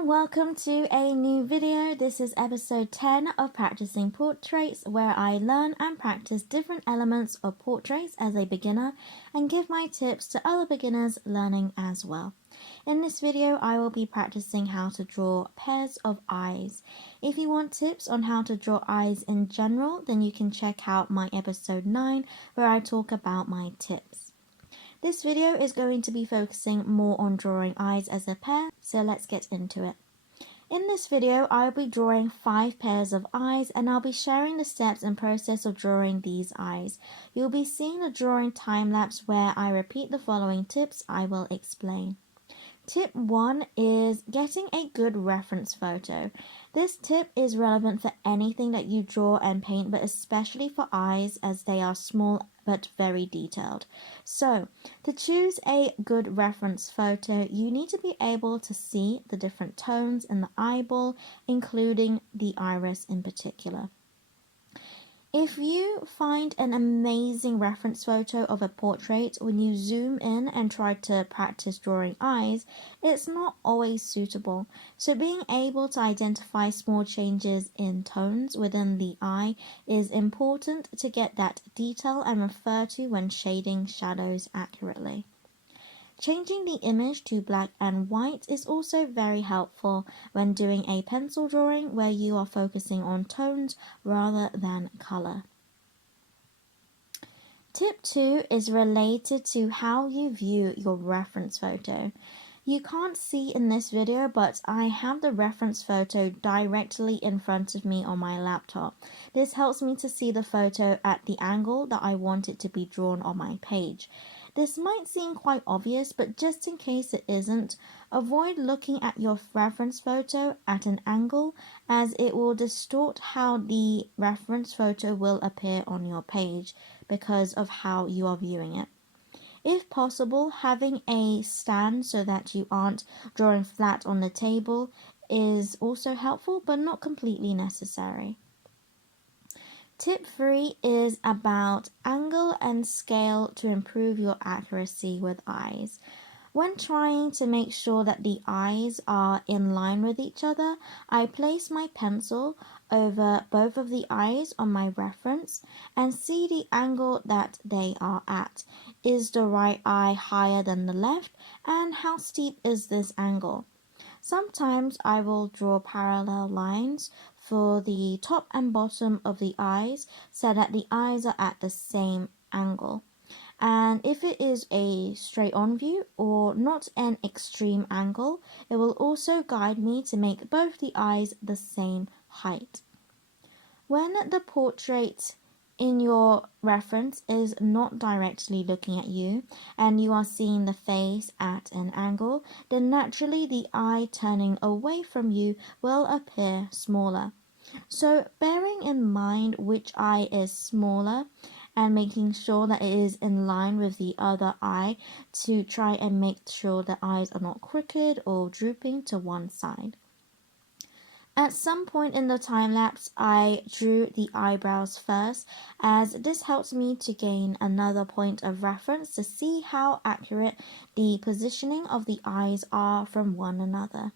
and welcome to a new video. This is episode 10 of Practicing Portraits, where I learn and practice different elements of portraits as a beginner and give my tips to other beginners learning as well. In this video, I will be practicing how to draw pairs of eyes. If you want tips on how to draw eyes in general, then you can check out my episode 9 where I talk about my tips. This video is going to be focusing more on drawing eyes as a pair, so let's get into it. In this video, I'll be drawing 5 pairs of eyes and I'll be sharing the steps and process of drawing these eyes. You'll be seeing a drawing time lapse where I repeat the following tips I will explain. Tip 1 is getting a good reference photo. This tip is relevant for anything that you draw and paint, but especially for eyes as they are small but very detailed. So, to choose a good reference photo, you need to be able to see the different tones in the eyeball, including the iris in particular. If you find an amazing reference photo of a portrait, when you zoom in and try to practice drawing eyes, it's not always suitable. So being able to identify small changes in tones within the eye is important to get that detail and refer to when shading shadows accurately. Changing the image to black and white is also very helpful when doing a pencil drawing where you are focusing on tones rather than color. Tip 2 is related to how you view your reference photo. You can't see in this video, but I have the reference photo directly in front of me on my laptop. This helps me to see the photo at the angle that I want it to be drawn on my page. This might seem quite obvious, but just in case it isn't, avoid looking at your reference photo at an angle, as it will distort how the reference photo will appear on your page because of how you are viewing it. If possible, having a stand so that you aren't drawing flat on the table is also helpful, but not completely necessary. Tip 3 is about angle and scale to improve your accuracy with eyes. When trying to make sure that the eyes are in line with each other, I place my pencil over both of the eyes on my reference and see the angle that they are at. Is the right eye higher than the left, and how steep is this angle? Sometimes I will draw parallel lines for the top and bottom of the eyes so that the eyes are at the same angle. And if it is a straight on view or not an extreme angle, it will also guide me to make both the eyes the same height. When the portrait in your reference is not directly looking at you and you are seeing the face at an angle, then naturally the eye turning away from you will appear smaller. So bearing in mind which eye is smaller and making sure that it is in line with the other eye to try and make sure the eyes are not crooked or drooping to one side. At some point in the time lapse, I drew the eyebrows first, as this helps me to gain another point of reference to see how accurate the positioning of the eyes are from one another.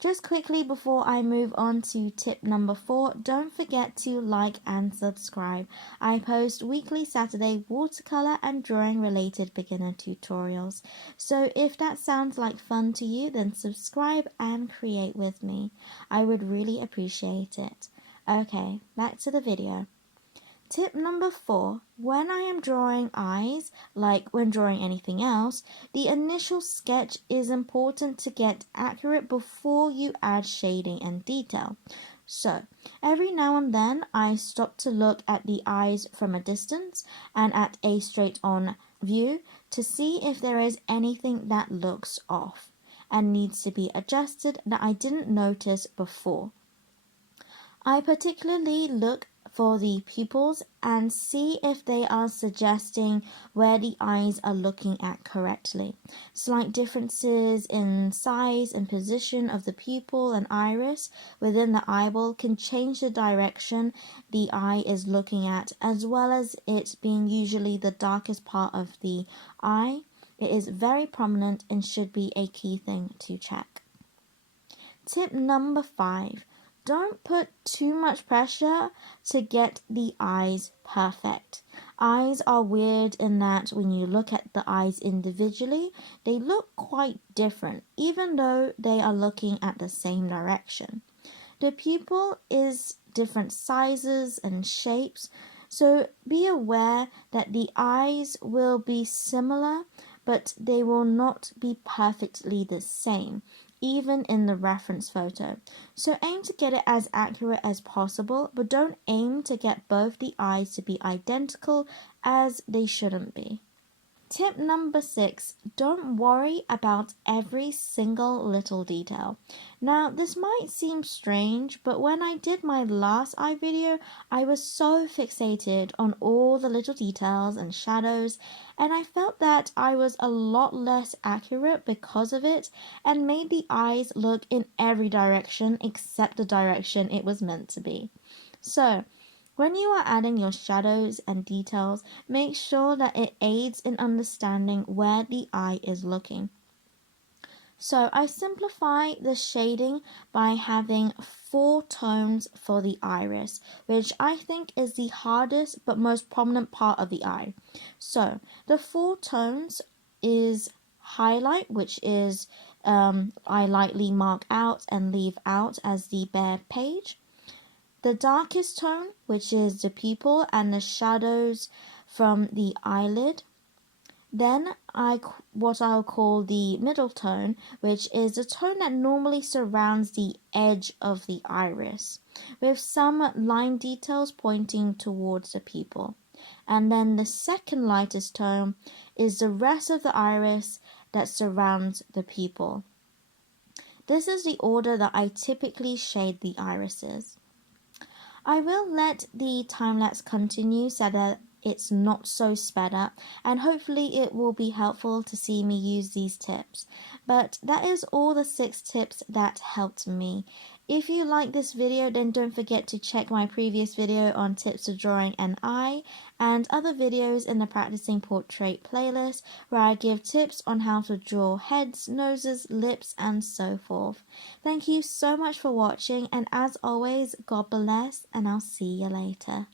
Just quickly before I move on to tip number 4, don't forget to like and subscribe. I post weekly Saturday watercolor and drawing related beginner tutorials. So if that sounds like fun to you, then subscribe and create with me. I would really appreciate it. Okay, back to the video. Tip number 4, when I am drawing eyes, like when drawing anything else, the initial sketch is important to get accurate before you add shading and detail. So, every now and then I stop to look at the eyes from a distance and at a straight-on view to see if there is anything that looks off and needs to be adjusted that I didn't notice before. I particularly look for the pupils and see if they are suggesting where the eyes are looking at correctly. Slight differences in size and position of the pupil and iris within the eyeball can change the direction the eye is looking at, as well as it being usually the darkest part of the eye. It is very prominent and should be a key thing to check. Tip number 5. Don't put too much pressure to get the eyes perfect. Eyes are weird in that when you look at the eyes individually, they look quite different, even though they are looking at the same direction. The pupil is different sizes and shapes, so be aware that the eyes will be similar, but they will not be perfectly the same, even in the reference photo. So aim to get it as accurate as possible, but don't aim to get both the eyes to be identical, as they shouldn't be. Tip number 6, don't worry about every single little detail. Now, this might seem strange, but when I did my last eye video, I was so fixated on all the little details and shadows, and I felt that I was a lot less accurate because of it, and made the eyes look in every direction except the direction it was meant to be. So, when you are adding your shadows and details, make sure that it aids in understanding where the eye is looking. So I simplify the shading by having 4 tones for the iris, which I think is the hardest but most prominent part of the eye. So the 4 tones is highlight, which is I lightly mark out and leave out as the bare page. The darkest tone, which is the pupil and the shadows from the eyelid. Then what I'll call the middle tone, which is the tone that normally surrounds the edge of the iris, with some line details pointing towards the pupil. And then the second lightest tone is the rest of the iris that surrounds the pupil. This is the order that I typically shade the irises. I will let the time-lapse continue so that it's not so sped up, and hopefully it will be helpful to see me use these tips. But that is all the 6 tips that helped me. If you like this video, then don't forget to check my previous video on tips for drawing an eye and other videos in the Practicing Portrait playlist where I give tips on how to draw heads, noses, lips, and so forth. Thank you so much for watching, and as always, God bless, and I'll see you later.